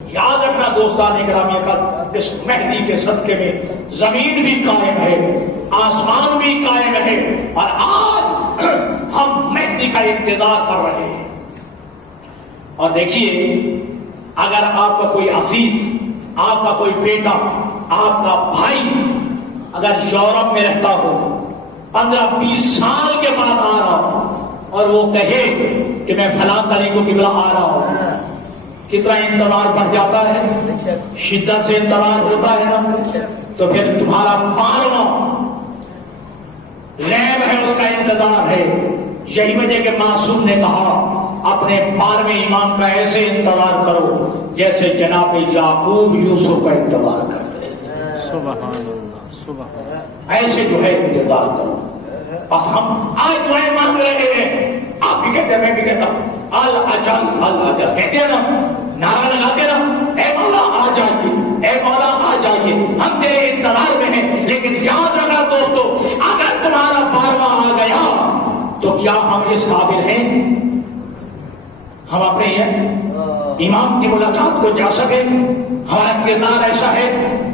یاد رکھنا دوستان گرامی پر اس مہدی کے صدقے میں زمین بھی قائم ہے، آسمان بھی قائم ہے، اور آج ہم مہدی کا انتظار کر رہے ہیں۔ اور دیکھیے، اگر آپ کا کوئی عزیز، آپ کا کوئی بیٹا، آپ کا بھائی اگر یورپ میں رہتا ہو، 15-20 سال کے بعد آ رہا ہو اور وہ کہے کہ میں فلاں تاریخ کو قبلہ آ رہا ہوں، کتنا انتظار بڑھ جاتا ہے، شدت سے انتظار ہوتا ہے نا۔ تو پھر تمہارا 12واں لیب ہے، اس کا انتظار ہے۔ یہی وجہ کہ معصوم نے کہا اپنے 12ویں امام کا ایسے انتظار کرو جیسے جناب یعقوب یوسف کا انتظار کرتے ہیں۔ سبحان اللہ، سبحان اللہ، ایسے جو ہے انتظار کرو۔ بس ہم آج دعائیں مانگ رہے ہیں، آپ بھی کہتے ہیں، میں بھی کہتا ہوں، الاجل الاجل کہتے ہیں نا، نعرہ لگاتے نا، اے مولا آ جائیے، اے مولا آ جائیے، ہم تیرے انتظار میں ہیں۔ لیکن یاد رکھنا دوستو، اگر تمہارا 12واں آ گیا تو کیا ہم اس قابل ہیں ہم اپنے امام کی ملاقات کو جا سکے؟ ہمارا کردار ایسا ہے،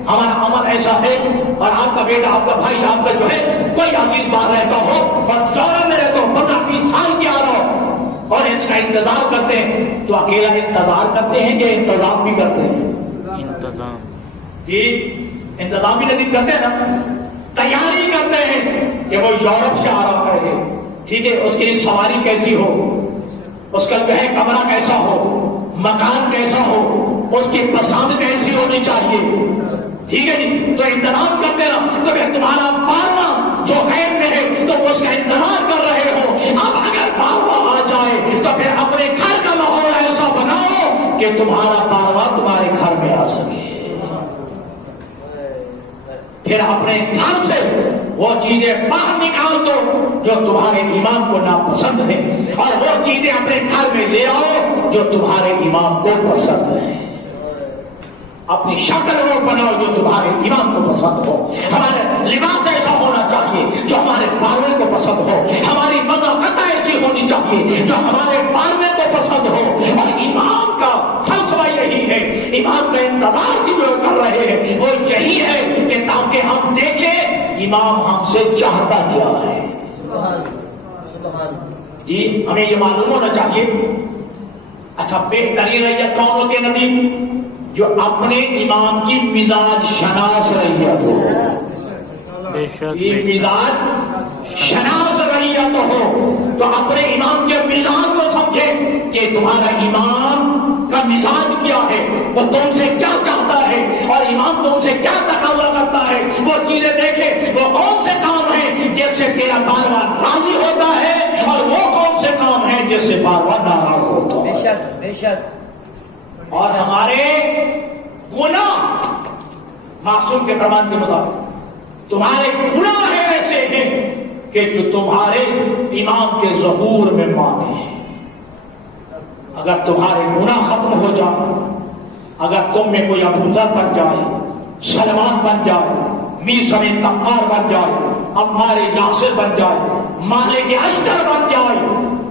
ہمارا عمل ایسا ہے، اور آپ کا بیٹا، آپ کا بھائی، آپ کا جو ہے کوئی عزیز بات رہتا ہو اور دورہ میں رہتا ہو، 15-20 سال کے آ رہا ہو اور اس کا انتظار کرتے ہیں، تو اکیلا انتظار کرتے ہیں یا انتظام بھی کرتے ہیں؟ انتظام جی، انتظام بھی نہیں کرتے ہیں نا، تیاری کرتے ہیں کہ وہ یورپ سے آ رہا ہے، ٹھیک ہے، اس کی سواری کیسی ہو، اس کا جو ہے کمرہ کیسا ہو، مکان کیسا ہو، اس کی پسند کیسی ہونی چاہیے، ٹھیک ہے جی۔ تو انتظام کرتے نا، تو پھر تمہارا 12واں جو غیب میں ہے تو اس کا انتظار کر رہے ہو۔ اب اگر 12واں آ جائے تو پھر اپنے گھر کا ماحول ایسا بناؤ کہ تمہارا 12واں تمہارے گھر میں آ سکے۔ پھر اپنے گھر سے وہ چیزیں باہر نکال دو جو تمہارے امام کو ناپسند ہے، اور وہ چیزیں اپنے گھر میں لے آؤ جو تمہارے امام کو پسند ہے۔ اپنی شکل وہ بناؤ جو تمہارے امام کو پسند ہو۔ ہمارا لباس ایسا ہونا چاہیے جو ہمارے 12ویں کو پسند ہو، ہماری مذہب ایسی ہونی چاہیے جو ہمارے 12ویں کو پسند ہو۔ اور امام کا فلسفہ یہی ہے، امام کا انتظار جو کر رہے ہیں وہ یہی ہے کہ تاکہ ہم دیکھیں امام ہم سے چاہتا کیا ہے۔ جی، ہمیں یہ معلوم ہونا چاہیے۔ اچھا، بہترین ریت کون ہوتی ہے نبی؟ جو اپنے امام کی مزاج شناس ریت ہو، مزاج شناس ریت ہو، تو اپنے امام کے مزاج کو سمجھے کہ تمہارا امام کا مزاج کیا ہے، وہ تم سے کیا چاہتا ہے، اور امام تم سے کیا تقاضا کرتا ہے، وہ چیزیں دیکھے۔ وہ کون سے کام ہیں جس سے تیرا 12واں راضی ہوتا ہے، اور وہ کون سے کام ہیں جس سے 12واں ناراض ہوتا ہے۔ بے شک، بے شک۔ اور ہمارے گناہ معصوم کے فرمان کے مطابق تمہارے گناہ ایسے ہیں کہ جو تمہارے امام کے ظہور میں مانے ہیں۔ اگر تمہارے گناہ ختم ہو جائے، اگر تم میں کوئی ابو ذر بن جائے، سلمان بن جائے، میثم تمار بن جائے، عمار یاسر بن جائے، مالک اشتر بن جائے،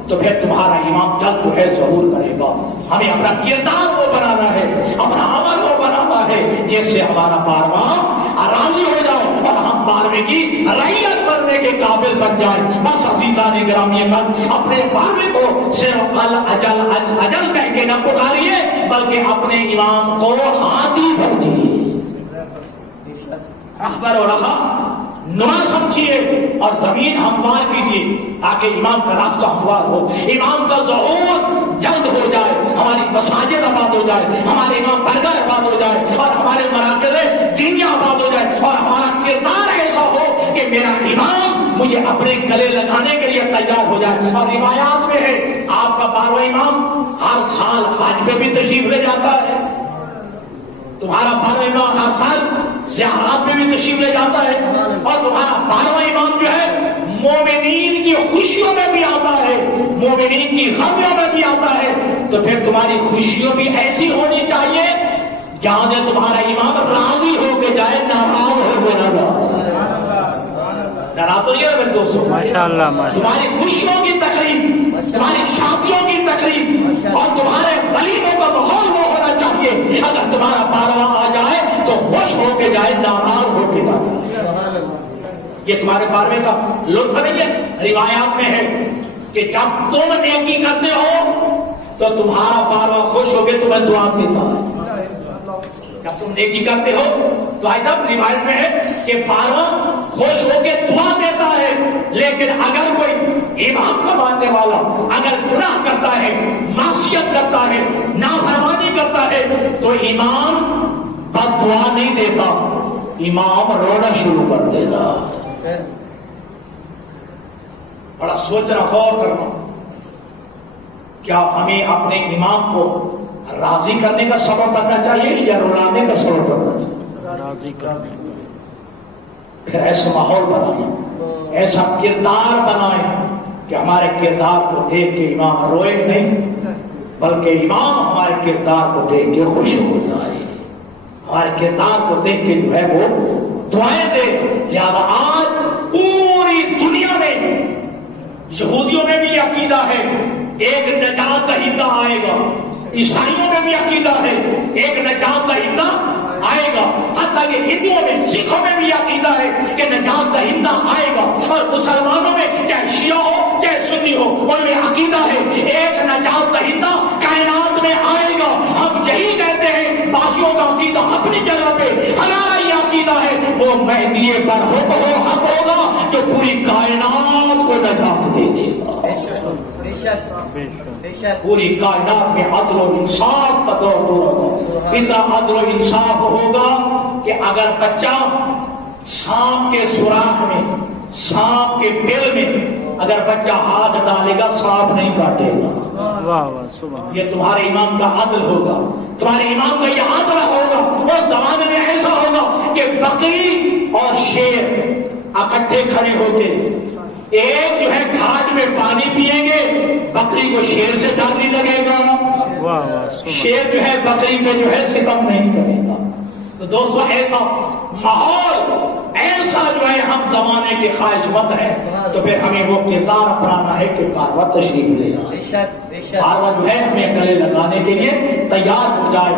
تو پھر تمہارا امام جلد جو ہے ظہور کرے گا۔ ہمیں اپنا کردار وہ بنانا ہے، اپنا عمل وہ بنانا ہے جس سے ہمارا 12واں راضی ہو جائے اور ہم 12ویں کی رعیت بننے کے قابل بن جائیں۔ بس عزیزان گرامی، اپنے 12ویں کو صرف الاجل الاجل کہہ کے نہ پکاریے، بلکہ اپنے امام کو ہاتھی سمجھیے، رہبر و رہا نما سمجھیے، اور زمین ہموار کیجیے تاکہ امام کا راستہ ہموار ہو، امام کا ظہور جلد ہو جائے، ہماری مساجد آباد ہو جائے، ہمارے امام درگاہ آباد ہو جائے، اور ہمارے مراکز دینی آباد ہو جائے، اور ہمارا کردار ایسا ہو کہ میرا امام مجھے اپنے گلے لگانے کے لیے تیار ہو جائے۔ اور روایات میں ہے آپ کا 12واں امام ہر سال حج پہ بھی تشریف لے جاتا ہے، تمہارا 12واں امام ہر سال زیارات میں بھی تشریف لے جاتا ہے، اور تمہارا 12واں امام جو ہے مومنین کی خوشیوں میں بھی آتا ہے، مومنین کی غمیوں میں بھی آتا ہے۔ تو پھر تمہاری خوشیوں بھی ایسی ہونی چاہیے جہاں سے تمہارا امام راضی ہو کے جائے، ناراض ہو کے نہ جائے۔ ناراض ہو رہی ہے میرے دوستوں؟ ماشاء اللہ، تمہاری خوشیوں کی تقریب تمہاری شادیوں کی تقریب اور تمہارے ولیموں کا ماحول وہ ہونا چاہیے. اگر تمہارا پارواں آ جائے تو خوش ہو کے جائے, ناراض ہو کے جائے. یہ تمہارے پاروے کا لطف نہیں ہے. روایات میں ہے کہ جب تم نیکی کرتے ہو تو تمہارا پارواں خوش ہو کے تمہیں دعا دیتا ہے. جب تم نیکی کرتے ہو تو بھائی صاحب روایت میں ہے کہ پارواں خوش ہو کے دعا دیتا ہے. لیکن اگر کوئی امام کا ماننے والا اگر گناہ کرتا ہے, معصیت کرتا ہے, نافرمانی کرتا ہے تو امام بد دعا نہیں دیتا, امام رونا شروع کر دیتا. بڑا سوچنا, غور کرنا, کیا ہمیں اپنے امام کو راضی کرنے کا سبب بننا چاہیے یا رلانے کا سبب بننا چاہیے؟ راضی کرنے. پھر ایسا ماحول بنائیں, ایسا کردار بنائیں کہ ہمارے کردار کو دیکھ کے امام روئے نہیں, بلکہ امام ہمارے کردار کو دیکھ کے خوش ہو جائے, ہمارے کردار کو دیکھ کے جو ہے وہ دعائیں دے. لہذا آج پوری دنیا میں یہودیوں میں بھی عقیدہ ہے ایک نجات دہندہ آئے گا, عیسائیوں میں بھی عقیدہ ہے ایک نجات دہندہ آئے گا, حتیٰ کہ ہندوؤں میں, سکھوں میں بھی عقیدہ ہے کہ نجات دہندہ آئے گا, اور مسلمانوں میں چاہے شیعہ ہو چاہے سنی ہو ان میں عقیدہ ہے ایک نجات دہندہ کائنات میں آئے گا. ہم یہی کہتے ہیں, باقیوں کا عقیدہ اپنی جگہ پہ, ہمارا یہ عقیدہ ہے وہ مہدی برحق حق ہوگا جو پوری کائنات کو نجات دے دے گا. پوری کائنات میں عدل و انصاف کا دور ہوگا. اتنا عدل و انصاف ہوگا کہ اگر بچہ سانپ کے سوراخ میں, سانپ کے بل میں اگر بچہ ہاتھ ڈالے گا سانپ نہیں کاٹے گا. یہ تمہارے امام کا عدل ہوگا, تمہارے امام کا یہ عدل ہوگا. اس زمانے میں ایسا ہوگا کہ بکری اور شیر اکٹھے کھڑے ہو کے ایک جو ہے گھاٹ میں پانی پیئیں گے, بکری کو شیر سے ڈرنے لگے گا, شیر جو ہے بکری پہ جو ہے ستم نہیں کرے گا. تو دوستو ایسا ماحول, ایسا جو ہے ہم زمانے کے خواہش مند ہیں, تو پھر ہمیں وہ کردار اپنانا ہے کہ کارواں تشریف لے جائے, کارواں جو ہے ہمیں گلے لگانے کے لیے تیار ہو جائے.